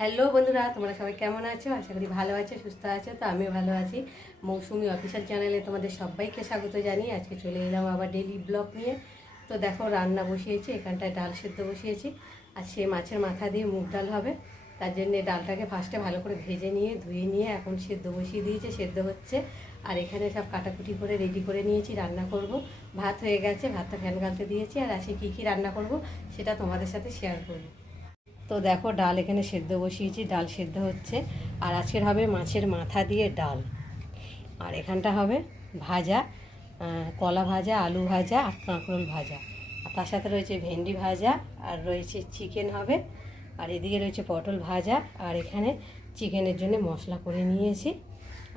Hello বন্ধুরা, তোমরা সবাই কেমন আছো? আশা করি ভালো আছো, সুস্থ আছো। তো আমিও ভালো আছি। মৌসুমি অফিসিয়াল চ্যানেলে তোমাদের সবাইকে স্বাগত জানিয়ে আজকে চলে এলাম আবার ডেইলি ব্লগ নিয়ে। তো দেখো, রান্না বসিয়েছি, এখানটায় ডাল সেদ্ধ বসিয়েছি। আর সে মাছের মাথা দিয়ে মুগ ডাল হবে, তার জন্যে ডালটাকে ফার্স্টে ভালো করে ভেজে নিয়ে ধুয়ে নিয়ে এখন সেদ্ধ বসিয়ে দিয়েছে, সেদ্ধ হচ্ছে। আর এখানে সব কাটাকুটি করে রেডি করে নিয়েছি, রান্না করব। ভাত হয়ে গেছে, ভাতটা ফ্যান গালতে দিয়েছি। আর আজকে কী কী রান্না করব সেটা তোমাদের সাথে শেয়ার করবো। তো দেখো, ডাল এখানে সেদ্ধ বসিয়েছি, ডাল সেদ্ধ হচ্ছে। আর আজকের হবে মাছের মাথা দিয়ে ডাল। আর এখানটা হবে ভাজা, কলা ভাজা, আলু ভাজা আর কাঁকরোল ভাজা। আর তার সাথে রয়েছে ভেন্ডি ভাজা, আর রয়েছে চিকেন হবে। আর এদিকে রয়েছে পটল ভাজা। আর এখানে চিকেনের জন্য মশলা করে নিয়েছি।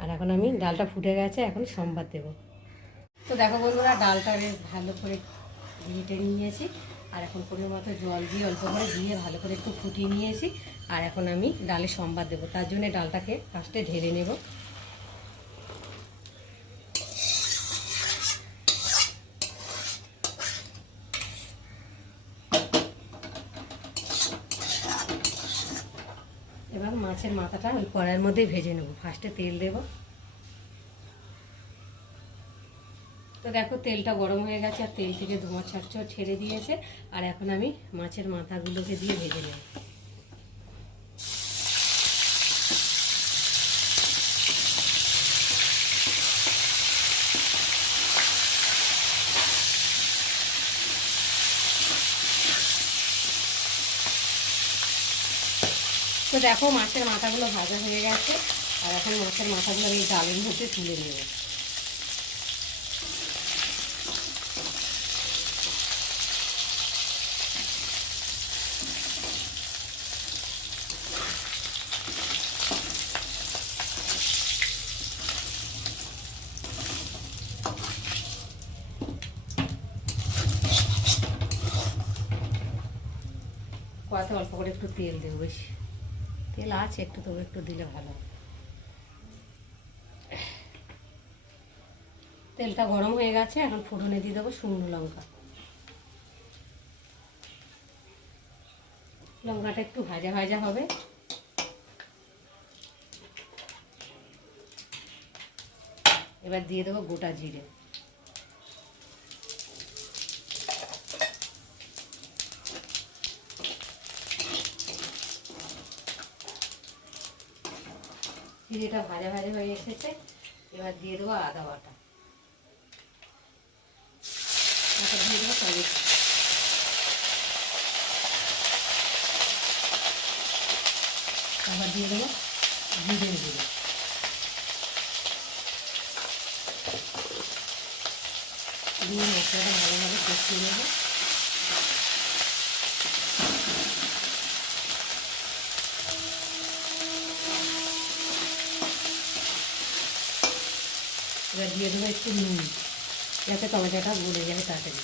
আর এখন আমি ডালটা ফুটে গেছে, এখন সম্বাদ দেবো। তো দেখো বন্ধুরা, ডালটা বেশ ভালো করে ঘেটে নিয়েছি। আর এখন কোনো মতো জল দিয়ে অল্প করে দিয়ে ভালো করে একটু ফুটিয়ে নিয়েছি। আর এখন আমি ডালের সম্বাদ দেবো, তার জন্য ডালটাকে ফার্স্টে ঢেলে নেব। এবার মাছের মাথাটা ওই কড়াইয়ের মধ্যেই ভেজে নেব। ফার্স্টে তেল দেব। তো দেখো, তেলটা গরম হয়ে গেছে আর তেল থেকে ধোঁয়া ছাড় ছেড়ে দিয়েছে। আর এখন আমি মাছের মাথাগুলোকে দিয়ে ভেজে নেব। তো দেখো, মাছের মাথাগুলো ভাজা হয়ে গেছে। আর এখন মাছের মাথাগুলো আমি ডালের মধ্যে তুলে নেব। কড়াতে অল্প করে একটু তেল দেবো, বেশি তেল আছে একটু, তবু একটু দিলে ভালো। তেলটা গরম হয়ে গেছে, এখন ফোড়নে দিয়ে দেবো শুকনো লঙ্কা। লঙ্কাটা একটু ভাজা ভাজা হবে। এবার দিয়ে দেবো গোটা জিরে। জিরেটা ভাজা ভাজা হয়ে এসেছে। এবার দিয়ে দেবো আদা বাটা। দিয়ে দেবো টমেটো। আবার দিয়ে দেবো জিরের গুঁড়ো। দিয়ে মশলাটা ভালোভাবে কষিয়ে নেবো। এবার দিয়ে দেবো একটু নুন, যাতে টমেটোটা গলে যাবে তাড়াতাড়ি।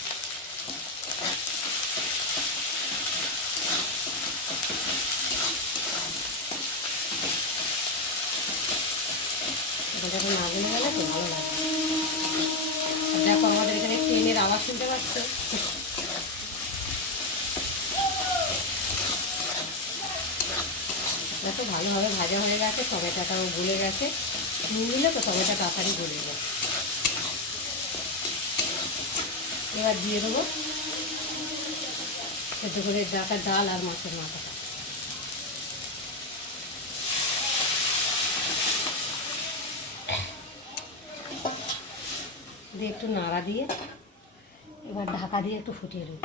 এটা যখন না গলে গেলে তো ভালো লাগে। দেখো, আমাদের এখানে ট্রেনের আওয়াজ শুনতে পাচ্ছ। দেখো, ভালোভাবে ভাজা হয়ে গেছে, টমেটোটাও গলে গেছে। নুন দিলে তো টমেটো তাড়াতাড়ি গলে যায়। এবার দিয়ে দেবো সেদ্ধ করে রাখা ডাল আর মাছের মাথাটা। দিয়ে একটু নাড়া দিয়ে এবার ঢাকা দিয়ে একটু ফুটিয়ে নেব।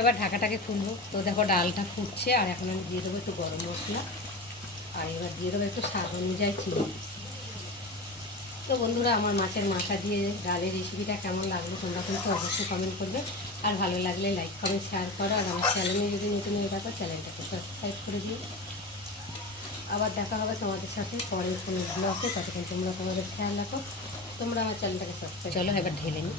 এবার ঢাকাটাকে খুলবো। তো দেখো, ডালটা ফুটছে। আর এখন আমি দিয়ে দেবো একটু গরম মশলা। আর এবার দিয়ে দেবো একটু স্বাদ অনুযায়ী চিনি। তো বন্ধুরা, আমার মাছের মাথা দিয়ে ডালের রেসিপিটা কেমন লাগলো তোমরা কিন্তু অবশ্যই কমেন্ট করবে। আর ভালো লাগলে লাইক কমেন্ট শেয়ার করো। আর আমার চ্যানেলে যদি নতুন হয়ে থাকো, চ্যানেলটাকে সাবস্ক্রাইব করে দিও। আবার দেখা হবে তোমাদের সাথে পরের কোনো ব্লগে। ততক্ষণ তোমরা তোমাদের খেয়াল রাখো। তোমরা আমার চ্যানেলটাকে সাবস্ক্রাইব। চলো এবার ঢেলে নিই।